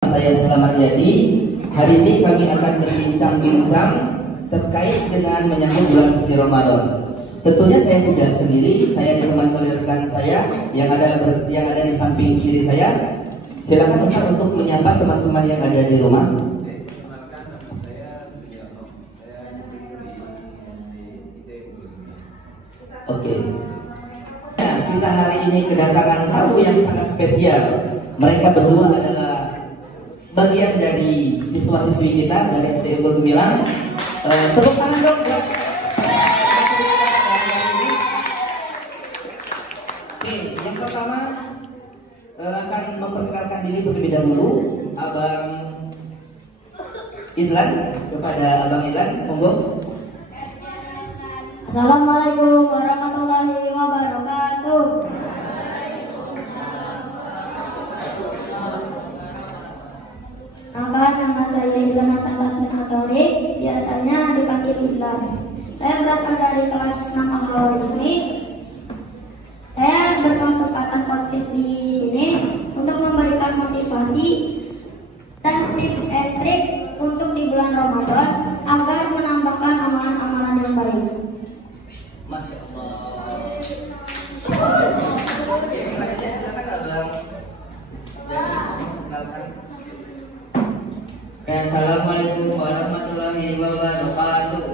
Saya Selamat Yadi. Hari ini kami akan berbincang-bincang terkait dengan menyambut bulan suci Ramadan. Tentunya saya tidak sendiri, saya ditemani oleh rekan saya yang ada di samping kiri saya. Silakan Ustaz untuk menyapa teman-teman yang ada di rumah. Oke. Ya, kita hari ini kedatangan tamu yang sangat spesial. Mereka berdua adalah bagian dari siswa-siswi kita dari SD Unggul Gemilang. Tepuk tangan dong buat. Oke, yang pertama akan memperkenalkan diri terlebih dahulu Abang Idlan. Kepada Abang Idlan, monggo. Assalamualaikum warahmatullahi wabarakatuh. Nama saya Idlan Hasan Basmi Atori, biasanya dipanggil Idlan. Saya berasal dari kelas 6 Al-Khawarizmi. Saya berkesempatan podcast di sini untuk memberikan motivasi dan tips and trik untuk di bulan Ramadan agar menambahkan amalan-amalan yang baik. Masya Allah. Oke, selanjutnya silakan Abang. Silakan. Assalamualaikum warahmatullahi wabarakatuh.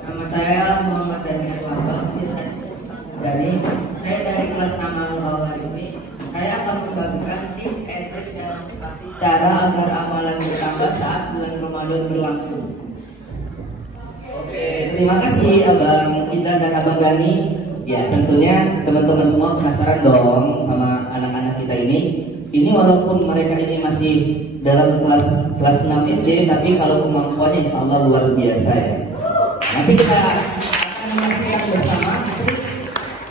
Nama saya Muhammad Daniel Wahab. Saya dari kelas 6 Al-Khawarizmi. Saya akan membagikan tips and tricks yang motivasi cara agar amalan bertambah saat bulan Ramadan berlangsung. Oke, terima kasih Abang Idlan dan Abang Gani. Ya, tentunya teman-teman semua penasaran dong sama anak-anak kita ini. Ini walaupun mereka ini masih dalam kelas 6 SD, tapi kalau kemampuannya insya Allah luar biasa ya. Nanti kita akan menyaksikan bersama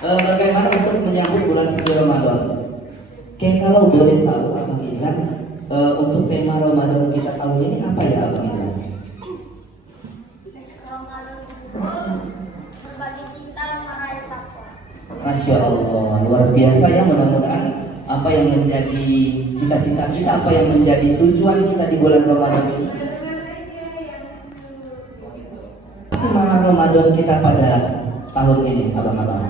bagaimana untuk menyambut bulan suci Ramadan. Oke, kalau boleh tahu Abang Idlan, untuk tema Ramadan kita tahun ini apa ya Abang Idlan? Berbagi cinta meraih takwa. Masya Allah, luar biasa ya. Mudah-mudahan apa yang menjadi cita-cita kita, apa yang menjadi tujuan kita di bulan Ramadan ini, tema Ramadan kita pada tahun ini, abang-abang.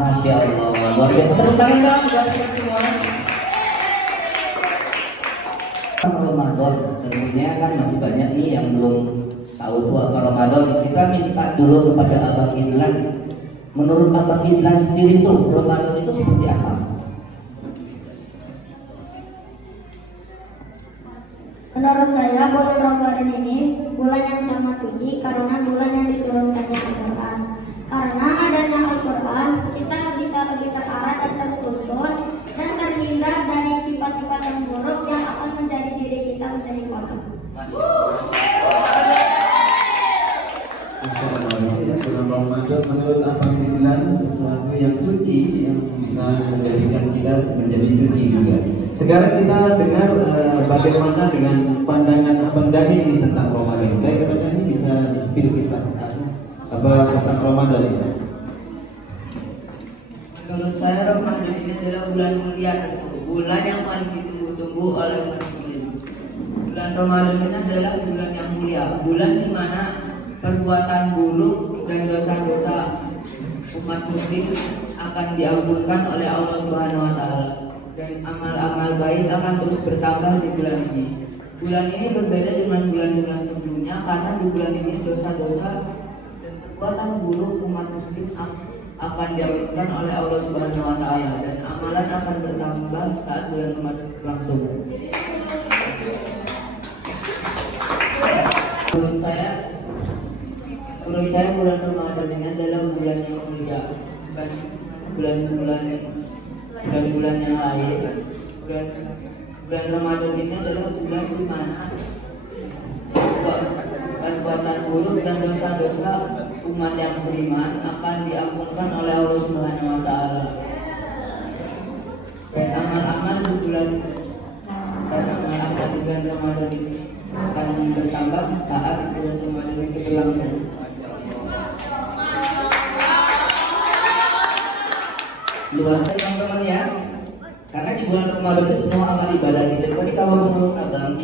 Masya Allah, luar biasa. Tepuk tangan dong buat kita semua. Ramadan tentunya kan masih banyak nih yang belum tahu tuh apa Ramadan. Kita minta dulu kepada Abang Idlan. Menurut Abang Idlan sendiri tuh Ramadan itu seperti apa? Menurut saya bulan Ramadan ini bulan yang sangat suci karena bulan yang diturunkannya Al-Quran. Karena adanya Al-Quran, kita bisa lebih terarah dan tertuntun dan terhindar dari sifat-sifat yang buruk yang akan menjadi diri kita menjadi kotor. Bulan Ramadan menurut Abang Idlan sesuatu yang suci yang bisa menjadikan kita menjadi suci juga. Sekarang kita dengar bagaimana dengan pandangan Abang Dani ini tentang Ramadan. Kayak Abang Dani bisa di-spill kisah apa tentang Ramadan ini? Menurut saya Ramadan ini adalah bulan mulia, bulan yang paling ditunggu-tunggu oleh umat muslim. Bulan Ramadan ini adalah bulan yang mulia, bulan di mana perbuatan buruk dan dosa-dosa umat muslim akan diampunkan oleh Allah Subhanahu wa taala dan amal-amal baik akan terus bertambah di bulan ini. Bulan ini berbeda dengan bulan-bulan sebelumnya karena di bulan ini dosa-dosa dan perbuatan buruk umat muslim akan diampunkan oleh Allah Subhanahu wa taala dan amalan akan bertambah saat bulan Ramadan berlangsung. Menurut saya bulan Ramadan ini adalah bulan yang mulia, bukan bulan-bulan yang lain. Bulan Ramadan ini adalah bulan di mana perbuatan buruk dan dosa-dosa umat yang beriman akan diampunkan oleh Allah Subhanahu wa taala. Dan amal-amal di bulan Ramadan ini akan bertambah saat bulan Ramadan itu berlangsung. luas teman-teman ya. Karena di bulan Ramadan itu semua amal ibadah kita. Jadi kalau menurut abang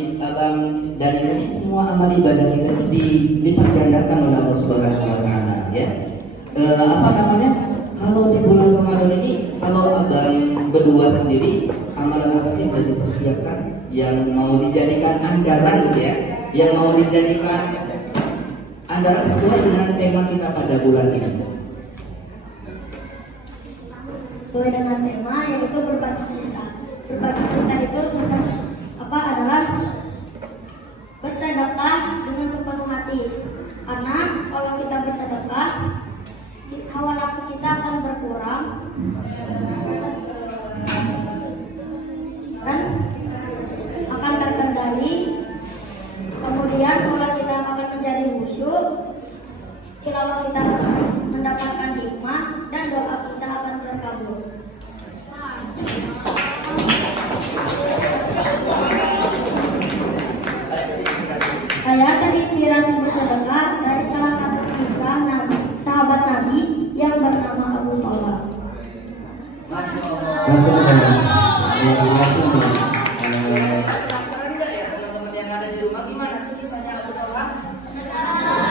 dan ini semua amal ibadah kita itu dilipat gandakan oleh Allah Subhanahu Wa Taala ya. Apa namanya? Kalau di bulan Ramadan ini, kalau abang berdua sendiri, amalan apa sih yang sudah dipersiapkan yang mau dijadikan andalan gitu ya, yang mau dijadikan andalan sesuai dengan tema kita pada bulan ini? Sesuai dengan tema yaitu berbagi cinta. Berbagi cinta itu adalah bersedekah dengan sepenuh hati. Karena kalau kita bersedekah, hawa nafsu kita akan berkurang dan akan terkendali. Kemudian sholat kita akan menjadi khusyuk, tilawah kita akan mendapatkan hikmah, dan doa kita akan terkabul. Saya terinspirasi bersedekah dari salah satu kisah sahabat Nabi yang bernama Abu Thalha. Masya Allah. Masya Allah. Penasaran nggak ya teman-teman yang ada di rumah, gimana sih kisahnya Abu Thalha?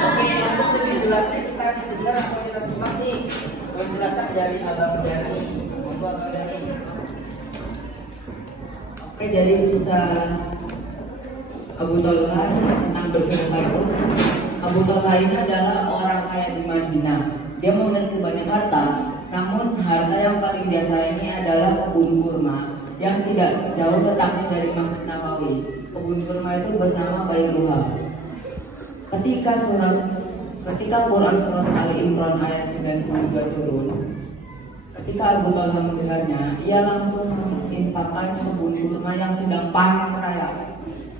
Oke, untuk lebih jelasnya kita dengar atau kita simak nih penjelasan dari Abang Dani. Monggo Abang Dani. Oke, jadi kisah Abu Thalha tentang bersedekah itu. Abu Thalha ini adalah orang kaya di Madinah. Dia memiliki banyak harta, namun harta yang paling dia sayangi adalah kebun kurma yang tidak jauh letaknya dari Masjid Nabawi. Kebun kurma itu bernama Bayrullah. Ketika Quran surat Ali Imran ayat 92 turun, ketika Abu Thalha mendengarnya, ia langsung menginfakkan kebun kurma yang sedang panen raya,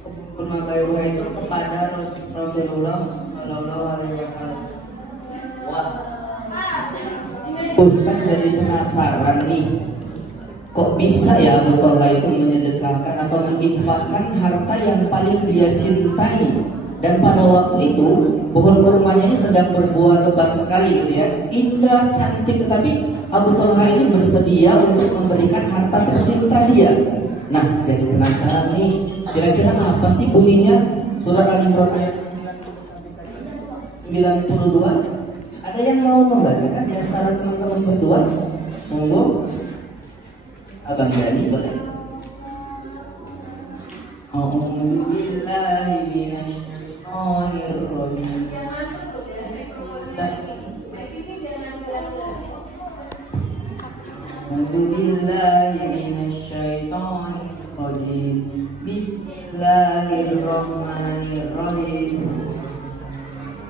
kebun kurma Bayrullah itu, kepada Rasulullah Shallallahu Alaihi Wasallam. Wah, Ustaz jadi penasaran nih, kok bisa ya Abu Thalha itu menyedekahkan atau menginfakkan harta yang paling dia cintai? Dan pada waktu itu pohon kurmanya ini sedang berbuah lebat sekali gitu ya, indah, cantik, tetapi Abu Thalha ini bersedia untuk memberikan harta tercinta dia. Nah, jadi penasaran nih, kira-kira apa sih bunyinya surat Al-Imran ayat 92? Ada yang mau membacakan di antara teman-teman berdua? Monggo. Abang Dani boleh. A'udzu billahi minasyaitonir rajim. A'udzu billahi minasyaitonir rajim. Bismillahirrahmanirrahim.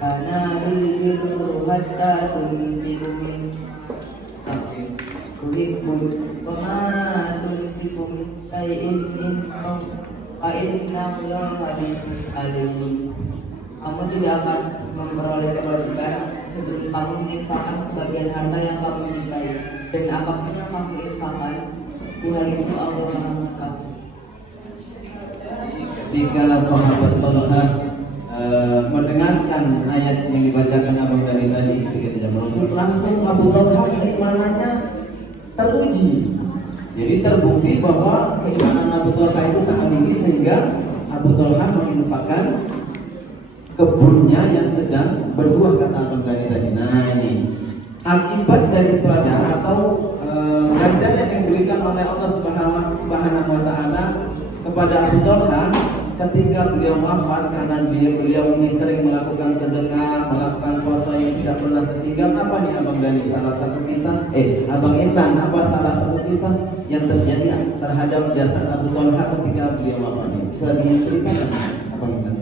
Kana birru hatta tunfiqu min tuhibbun wa ma tunfiqu min syai'in fa inna Allaha bihi alim. Kamu tidak akan memperoleh kewajiban sebelum kamu menginfakkan sebagian harta yang kamu cintai, dan apapun yang kamu infakkan, Tuhan itu Allah Maha mengetahui. Ketika sahabat Thalha mendengarkan ayat yang dibacakan Abang Dani tadi, ketika tidak masuk, langsung Abu Thalha keimanannya teruji. Jadi terbukti bahwa keimanan Abu Thalha itu sangat tinggi sehingga Abu Thalha menginfakkan kebunnya yang sedang berbuah, kata Abang Dani tadi. Nah, ini akibat daripada atau ganjaran yang diberikan oleh Allah Subhanahu wa Ta'ala kepada Abu Thalha ketika beliau wafat, karena beliau ini sering melakukan sedekah, melakukan puasa yang tidak pernah tertinggal. Apa nih Abang Dani salah satu kisah? Abang Intan, apa salah satu kisah yang terjadi terhadap jasad Abu Thalha ketika beliau wafat? Bisa diceritakan Abang Intan?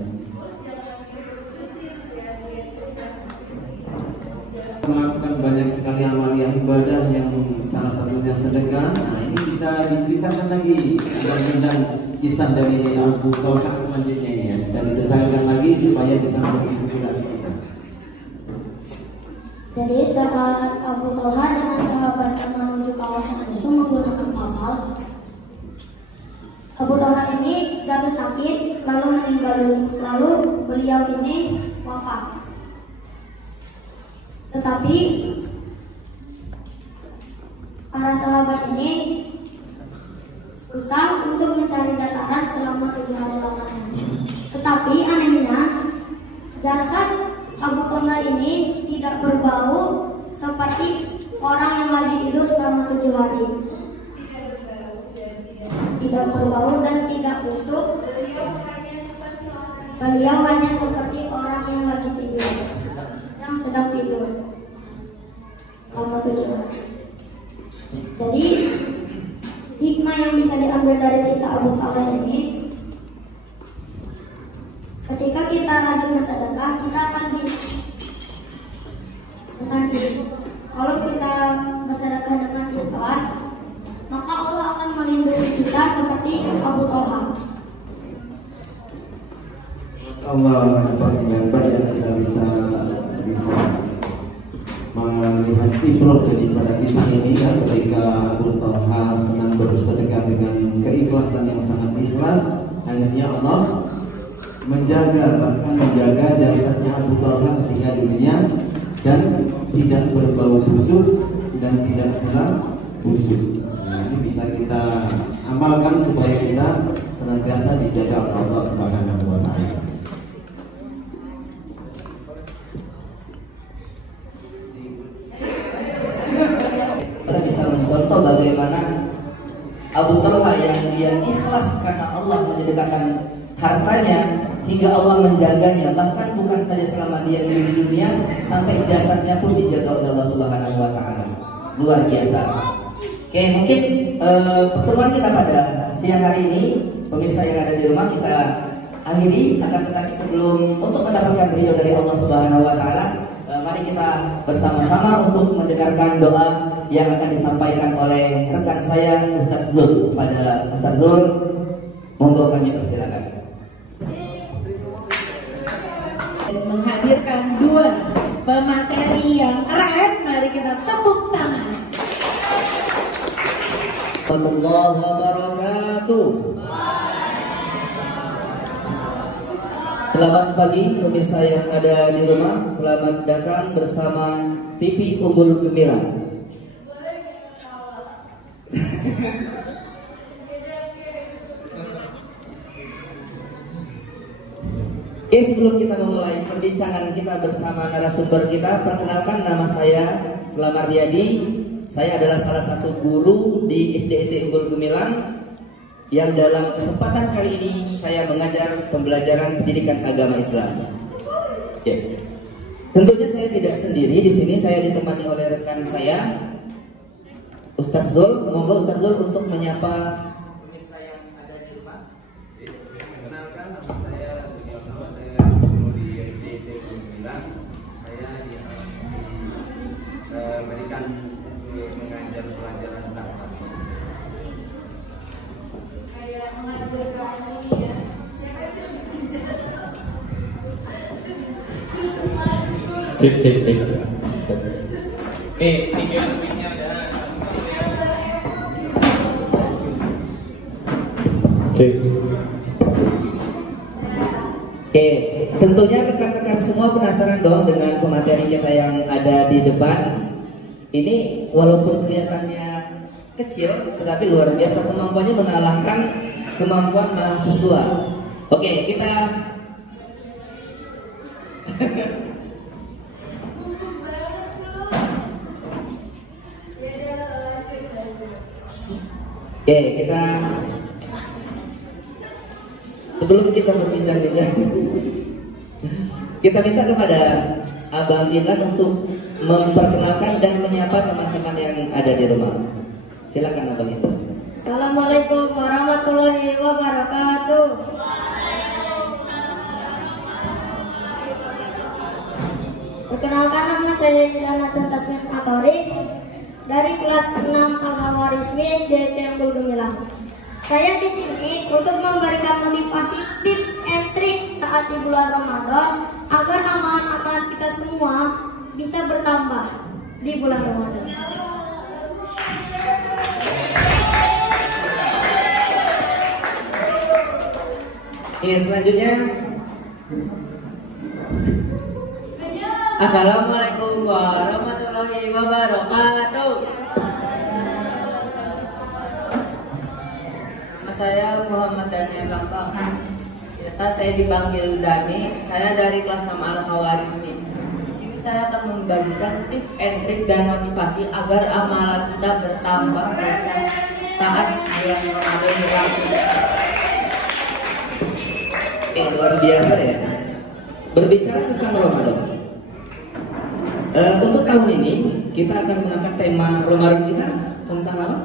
Melakukan banyak sekali amalia ibadah yang salah satunya sedekah. Nah, ini bisa diceritakan lagi dan kisah dari Abu Thalha selanjutnya ini ya, bisa didetailkan lagi supaya bisa menginspirasi kita. Jadi sahabat Abu Thalha dengan sahabatnya menuju kawasan musuh menggunakan kapal. Abu Thalha ini jatuh sakit lalu meninggal, lalu beliau ini wafat. Tetapi Para sahabat ini susah untuk mencari dataran selama 7 hari lamanya. Tetapi anehnya, jasad Abu Talha ini tidak berbau seperti orang yang lagi tidur selama 7 hari. Tidak berbau dan tidak busuk. Beliau hanya seperti orang yang lagi tidur, yang sedang tidur selama 7 hari. Jadi hikmah yang bisa diambil dari kisah Abu Talha ini, ketika kita rajin bersedekah, kita akan kalau kita bersedekah dengan ikhlas, maka Allah akan melindungi kita seperti Abu Talha. Allah yang banyak kita bisa melihat ibrah daripada kisah ini kan, ketika Abu Talha senang bersedekah dengan keikhlasan yang sangat ikhlas, akhirnya Allah bahkan menjaga jasadnya Abu Talha ketika di dunia dan tidak berbau busuk dan tidak pula busuk. Nah, ini bisa kita amalkan supaya kita senantiasa dijaga oleh Allah Subhanahu wa Ta'ala. Kita bisa mencontoh bagaimana Abu Talha yang dia ikhlas karena Allah menyedekahkan hartanya hingga Allah menjaganya, bahkan bukan saja selama dia di dunia, sampai jasadnya pun dijaga oleh Allah Subhanahu wa Ta'ala. Luar biasa. Oke, mungkin pertemuan kita pada siang hari ini, pemirsa yang ada di rumah, kita akhiri. Akan tetapi sebelum untuk mendapatkan ridho dari Allah Subhanahu wa Ta'ala, mari kita bersama-sama untuk mendengarkan doa yang akan disampaikan oleh rekan saya Ustadz Zul. Pada Ustadz Zul, monggo kami persilakan. Menghadirkan 2 pemateri yang keren, mari kita tepuk tangan. Warahmatullahi wabarakatuh. Selamat pagi pemirsa yang ada di rumah. Selamat datang bersama TV Umbul Gemilang. Oke, sebelum kita memulai perbincangan kita bersama narasumber kita, perkenalkan, nama saya Selamat Riyadi. Saya adalah salah satu guru di SDIT Umbul Gemilang yang dalam kesempatan kali ini saya mengajar pembelajaran pendidikan agama Islam. Ya. Tentunya saya tidak sendiri di sini, saya ditemani oleh rekan saya Ustadz Zul. Monggo Ustadz Zul untuk menyapa pemirsa yang ada di rumah. Perkenalkan, nama saya guru di SDIT Umbul Gemilang. Saya diberikan mengajar pelajaran dakwah. Cek. Videonya ada. Cek. Oke, tentunya rekan-rekan semua penasaran dong dengan pemateri kita yang ada di depan. Ini walaupun kelihatannya kecil, tetapi luar biasa kemampuannya, mengalahkan kemampuan mahasiswa. Oke, kita Oke, kita sebelum kita berbincang-bincang, kita minta kepada Abang Idlan untuk memperkenalkan dan menyapa teman-teman yang ada di rumah. Silakan Abang Idlan. Assalamualaikum warahmatullahi wabarakatuh. Perkenalkan, nama saya Ilana Sentasmin Atori dari kelas 6 Al-Hawarizmi SDIT Umbul Gemilang. Saya di sini untuk memberikan motivasi, tips and trik saat di bulan Ramadan agar amalan-amalan kita semua bisa bertambah di bulan Ramadan. Oke, selanjutnya Assalamualaikum warahmatullahi wabarakatuh. saya Muhammad Daniel Lambang. Biasa saya dipanggil Dani. Saya dari kelas 6 Al-Khawarizmi. Di sini saya akan membagikan tips and trik dan motivasi agar amalan kita bertambah besar saat bulan Ramadan berlangsung. Luar biasa ya. Berbicara tentang Ramadan. Untuk tahun ini kita akan mengangkat tema Ramadan kita tentang apa?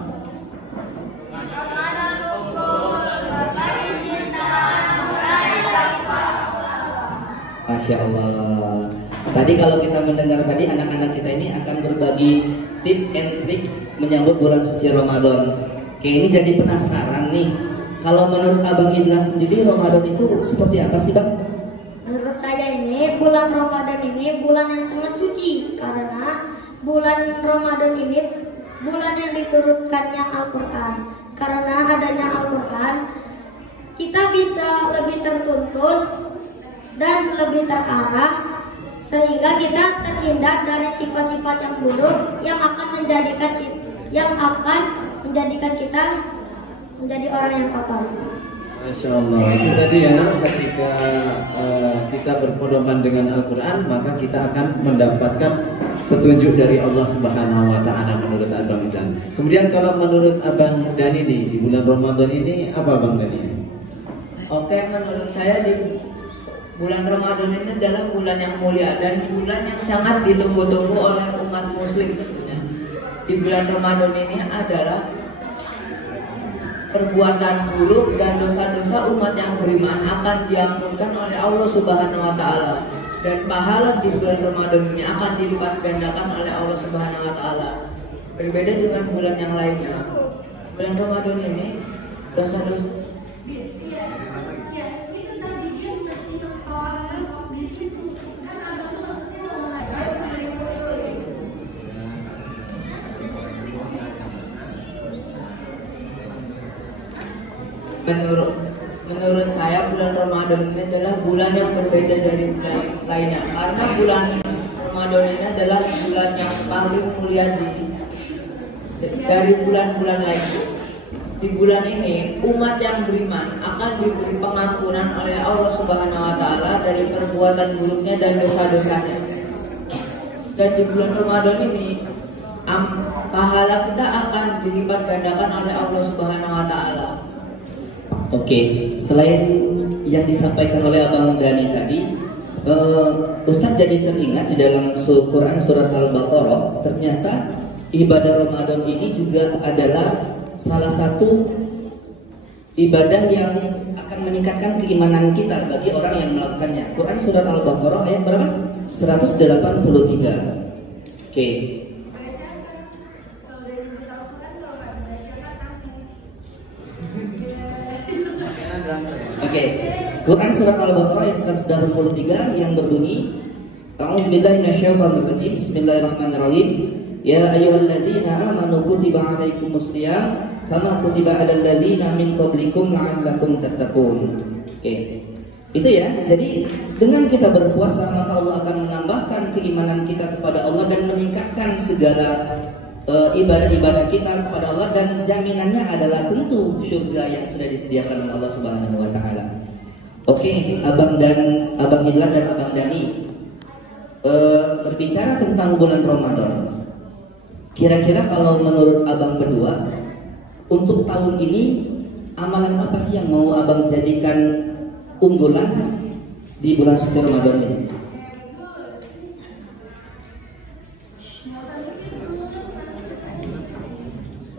Masya Allah. Tadi kalau kita mendengar tadi anak-anak kita ini akan berbagi tips and trik menyambut bulan suci Ramadan. Oke, ini jadi penasaran nih. Kalau menurut Abang Idlan sendiri Ramadan itu seperti apa sih Bang? Menurut saya ini bulan Ramadan ini bulan yang sangat suci karena bulan Ramadan ini bulan yang diturunkannya Al-Quran. Karena adanya Al-Quran kita bisa lebih tertuntun dan lebih terarah sehingga kita terhindar dari sifat-sifat yang buruk yang akan menjadikan kita menjadi orang yang kotor. Masya Allah, itu tadi ya, ketika kita berpedoman dengan Al-Quran, maka kita akan mendapatkan petunjuk dari Allah Subhanahu wa Ta'ala menurut Abang Dan. Kemudian kalau menurut Abang Dan ini di bulan Ramadan ini apa Abang Dan ini? Oke, menurut saya di bulan Ramadan ini adalah bulan yang mulia dan bulan yang sangat ditunggu-tunggu oleh umat muslim tentunya. Di bulan Ramadan ini adalah perbuatan buruk dan dosa-dosa umat yang beriman akan diampunkan oleh Allah Subhanahu wa Ta'ala, dan pahala di bulan Ramadan ini akan dilipat gandakan oleh Allah Subhanahu wa Ta'ala. Berbeda dengan bulan yang lainnya, bulan Ramadan ini dosa-dosa Menurut saya bulan Ramadan ini adalah bulan yang berbeda dari bulan lainnya, karena bulan Ramadan ini adalah bulan yang paling mulia dari bulan-bulan lainnya. Di bulan ini umat yang beriman akan diberi pengampunan oleh Allah Subhanahu wa Ta'ala dari perbuatan buruknya dan dosa-dosanya. Dan di bulan Ramadan ini pahala kita akan dilipat gandakan oleh Allah Subhanahu wa Ta'ala. Oke, selain yang disampaikan oleh Abang Dani tadi, Ustadz jadi teringat di dalam Quran surat Al-Baqarah, ternyata ibadah Ramadan ini juga adalah salah satu ibadah yang akan meningkatkan keimanan kita bagi orang yang melakukannya. Quran surat Al-Baqarah ayat berapa? 183. Oke. Oke, Quran surat Al-Baqarah ayat 183 yang berbunyi, A'udzubillahi minasyaitonir rajim. Bismillahirrahmanirrahim. Ya ayyuhalladzina amanu kutiba 'alaikumusiyam kama kutiba 'alal ladzina min qablikum la'allakum tattaqun. Oke. Itu ya. Jadi dengan kita berpuasa maka Allah akan menambahkan keimanan kita kepada Allah dan meningkatkan segala ibadah-ibadah kita kepada Allah, dan jaminannya adalah tentu surga yang sudah disediakan oleh Allah Subhanahu wa Ta'ala. Oke, Abang Idlan dan Abang Dani, berbicara tentang bulan Ramadan, kira-kira kalau menurut Abang berdua untuk tahun ini amalan apa sih yang mau Abang jadikan unggulan di bulan suci Ramadan ini?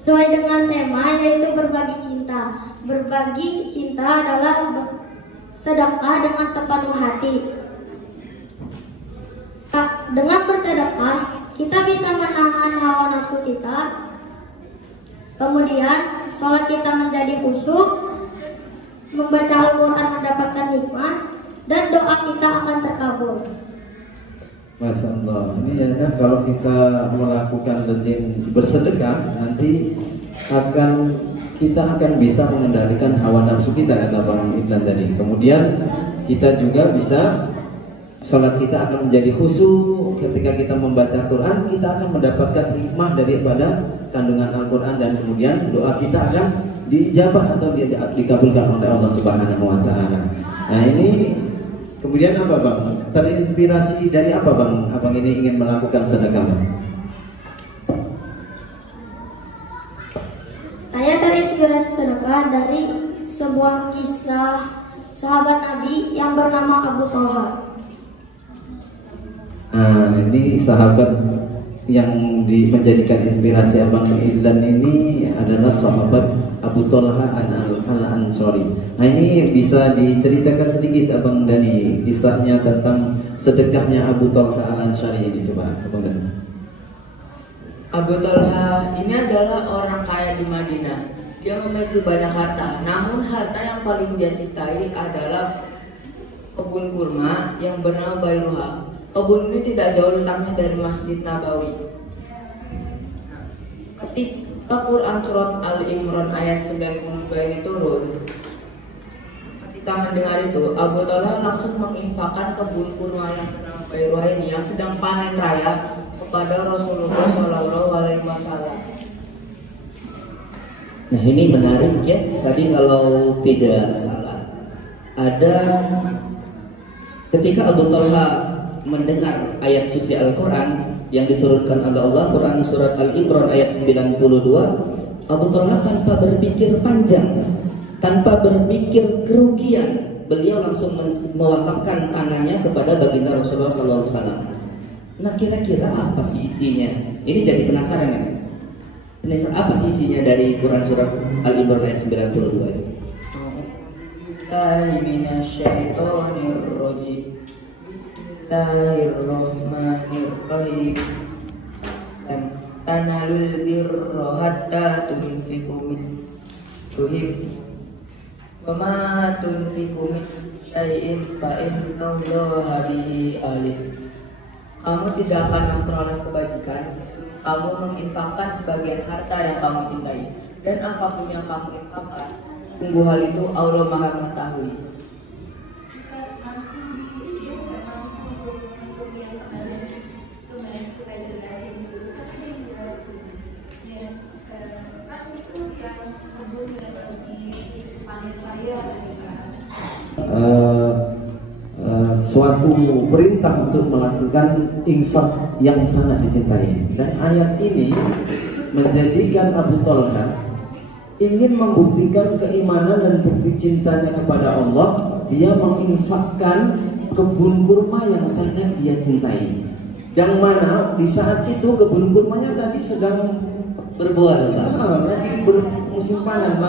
Sesuai dengan tema yaitu berbagi cinta. Berbagi cinta adalah sedekah dengan sepenuh hati. Dengan bersedekah kita bisa menahan hawa nafsu kita. Kemudian sholat kita menjadi khusyuk, membaca Al-Quran mendapatkan hikmah, dan doa kita akan terkabul. Masya Allah, ini ya kan, kalau kita melakukan lazim bersedekah nanti kita akan bisa mengendalikan hawa nafsu kita, kata Bang Idlan tadi. Kemudian kita juga bisa sholat kita akan menjadi khusyuk. Ketika kita membaca Quran, kita akan mendapatkan hikmah daripada kandungan Al-Quran, dan kemudian doa kita akan diijabah atau dikabulkan oleh Allah Subhanahu wa Ta'ala. Nah, ini kemudian apa, Bang? Terinspirasi dari apa, Bang? Abang ini ingin melakukan sedekah? Saya terinspirasi sedekah dari sebuah kisah sahabat Nabi yang bernama Abu Talha. Nah, ini sahabat yang menjadikan inspirasi Abang Idlan ini adalah sahabat Abu Talha al-Ansari. Nah, ini bisa diceritakan sedikit Abang Dani kisahnya tentang sedekahnya Abu Talha al-Ansari ini, coba Abang Dani. Abu Talha ini adalah orang kaya di Madinah. Dia memiliki banyak harta, namun harta yang paling dia cintai adalah kebun kurma yang bernama Bayruha. Kebun ini tidak jauh letaknya dari Masjid Nabawi. Ketika Quran surat Al-Imran ayat 92 ini turun, ketika mendengar itu, Abu Talha langsung menginfakkan kebun kurma yang bernama Bayruha ini yang sedang panen raya kepada Rasulullah SAW. Nah, ini menarik ya. Tadi kalau tidak salah, ada ketika Abu Talha mendengar ayat suci Al-Quran yang diturunkan oleh Allah, Quran surat Al-Imran ayat 92, Abu Talha tanpa berpikir panjang, tanpa berpikir kerugian, beliau langsung mewakafkan tangannya kepada baginda Rasulullah SAW. Nah, kira-kira apa sih isinya? Ini jadi penasaran kan? Apa sih isinya dari Quran surat Al-Imran ayat 92 itu? Bismillahirrahmanirrahim. Bismillahirrahmanirrahim. Tanalul birra hatta tunfiqu min wa ma tunfiqu min syai'in fa innallaha bihi alim. Kamu tidak akan memperoleh kebajikan kamu menginfakkan sebagian harta yang kamu cintai, dan apapun yang kamu infakkan, sungguh hal itu Allah Maha mengetahui. Suatu perintah untuk melakukan infak yang sangat dicintai, dan ayat ini menjadikan Abu Talha ingin membuktikan keimanan dan bukti cintanya kepada Allah. Dia menginfakkan kebun kurma yang sangat dia cintai, yang mana di saat itu kebun kurmanya tadi sedang berbuah, lagi musim panen,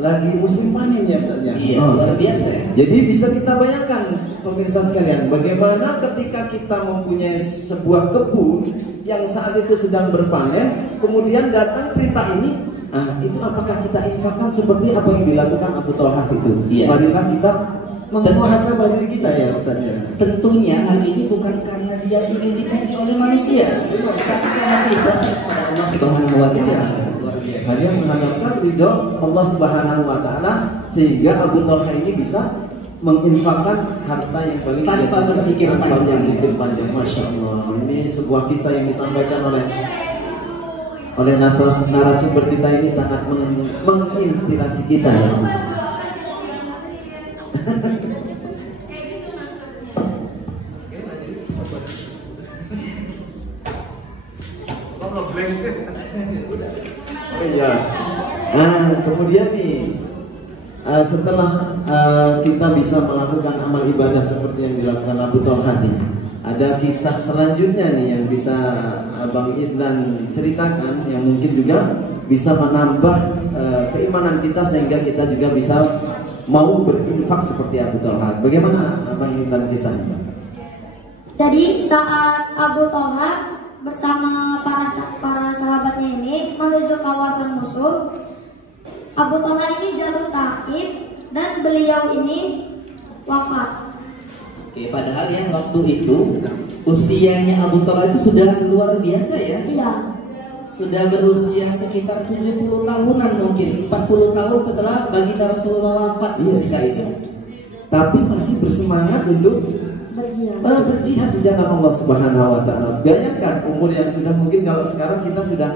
lagi musim panen ya Ustaz ya. Iya, luar biasa ya. Jadi bisa kita bayangkan pemirsa sekalian, bagaimana ketika kita mempunyai sebuah kebun yang saat itu sedang berpanen, kemudian datang perintah ini, itu apakah kita infakkan seperti apa yang dilakukan Abu Talha itu? Iya. Marilah kita memuhasabah diri kita ya Ustaz ya. Tentunya hal ini bukan karena dia ingin dikaji oleh manusia, tapi karena ikhlas kepada Allah Subhanahu wa Ta'ala. Hanya mengharapkan ridho Allah Subhanahu wa Ta'ala, sehingga Abu Talha ini bisa menginfakkan harta yang paling tanpa berpikir panjang. Masya Allah, ini sebuah kisah yang disampaikan oleh narasumber kita ini sangat menginspirasi kita ya. Iya. Nah, kemudian nih setelah kita bisa melakukan amal ibadah seperti yang dilakukan Abu Talha, ada kisah selanjutnya nih yang bisa Bang Idlan ceritakan, yang mungkin juga bisa menambah keimanan kita sehingga kita juga bisa mau berinfak seperti Abu Talha. Bagaimana Bang Idlan kisahnya? Jadi saat Abu Talha bersama para sahabatnya ini menuju kawasan musuh, Abu Talha ini jatuh sakit dan beliau ini wafat. Oke, padahal yang waktu itu usianya Abu Talha itu sudah luar biasa ya. Iya. Sudah berusia sekitar 70 tahunan mungkin, 40 tahun setelah baginda Rasulullah wafat ketika itu. Tapi masih bersemangat untuk berjihad di jalan Allah Subhanahu wa taala. Bayangkan umur yang sudah mungkin kalau sekarang kita sudah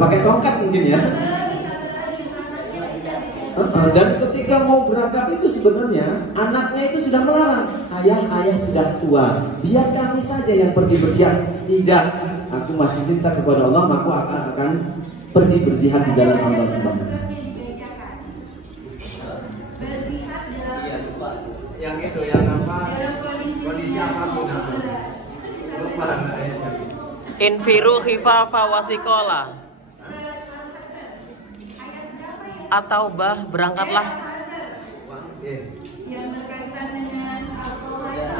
pakai tongkat mungkin ya. Dan ketika mau berangkat itu sebenarnya anaknya itu sudah melarang. Ayah sudah tua, biar kami saja yang pergi berjihad. Tidak, aku masih cinta kepada Allah, maka akan pergi berjihad di jalan Allah Subhanahu wa taala. Yang itu yang apa? Kondisi apapun lupa Infiru khifafa wasikola. Atau bah berangkatlah. Yang berkaitan dengan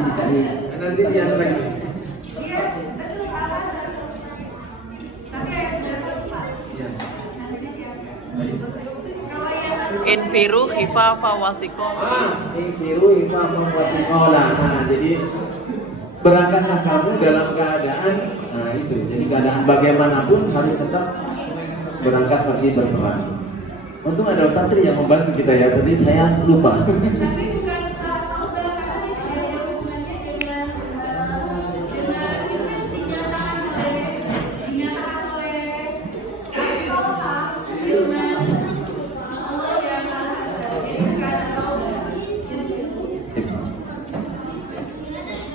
Dicari. Nanti yang lain. Infiru khifafa wasikola. Infiru khifafa wasikola. Jadi berangkatlah kamu dalam keadaan itu. Jadi keadaan bagaimanapun harus tetap berangkat pergi berperang. Untung ada Ustaz Tri yang membantu kita ya. Tadi saya lupa.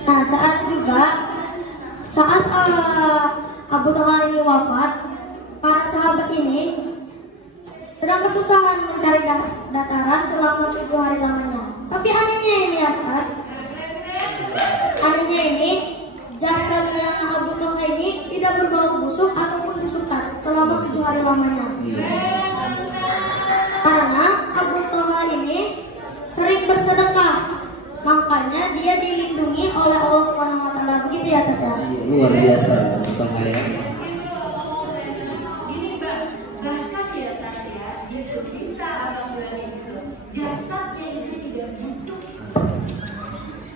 Nah, saat Abu Talha ini wafat, para sahabat ini sedang kesusahan mencari dataran selama 7 hari lamanya. Tapi anehnya ini Ustaz, anehnya ini jasadnya Abu Talha ini tidak berbau busuk ataupun busukan selama 7 hari lamanya. Karena Abu Talha ini sering bersedekah, makanya dia dilindungi oleh Allah Subhanahu wa taala. Begitu ya, Tata? Luar biasa Bang Maya. Gini Bang, bahkan ya Tata, itu bisa abang berani itu jasadnya itu tidak busuk.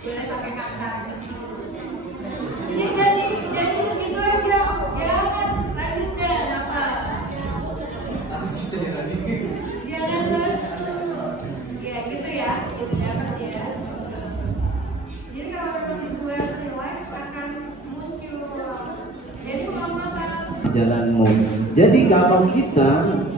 Boleh pakai kata. Jadi dari segitu aja, jangan lanjutkan apa? Jangan terus. Ya gitu ya, itu dapat ya. Jadi kalau memang dibuat relax akan muncul. Jadi Jalanmu. Jadi kalau kita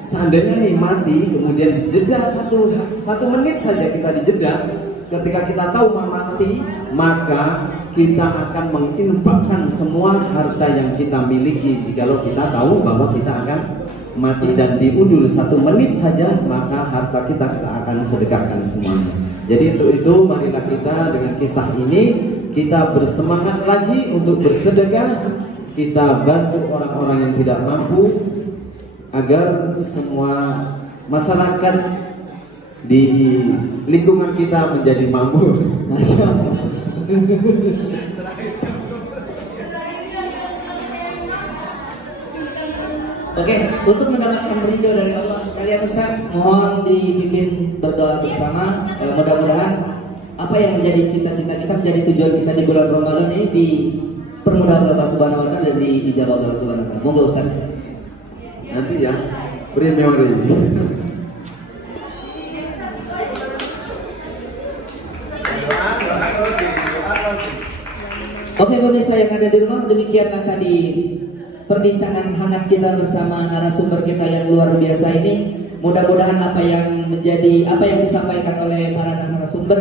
seandainya nih mati kemudian dijeda satu menit saja kita dijeda, ketika kita tahu mau mati, maka kita akan menginfakkan semua harta yang kita miliki. Jikalau kita tahu bahwa kita akan mati dan diundur 1 menit saja, maka harta kita akan sedekahkan semuanya. Jadi untuk itu marilah kita dengan kisah ini kita bersemangat lagi untuk bersedekah. Kita bantu orang-orang yang tidak mampu agar semua masyarakat di lingkungan kita menjadi mampu. Oke, untuk mendapatkan ridho dari Allah sekalian Ustaz, mohon dipimpin berdoa bersama. Mudah-mudahan apa yang menjadi cita-cita kita, menjadi tujuan kita di bulan Ramadan ini dipermudah oleh Allah Subhanahu wa taala dan dijawab oleh Allah Subhanahu wa taala. Monggo Ustaz. Nanti ya, pre-memory. Oke pemirsa yang ada di rumah, demikianlah tadi perbincangan hangat kita bersama narasumber kita yang luar biasa ini. Mudah-mudahan apa yang disampaikan oleh para narasumber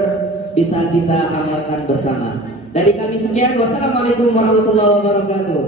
bisa kita amalkan bersama. Dari kami sekian, wassalamualaikum warahmatullahi wabarakatuh.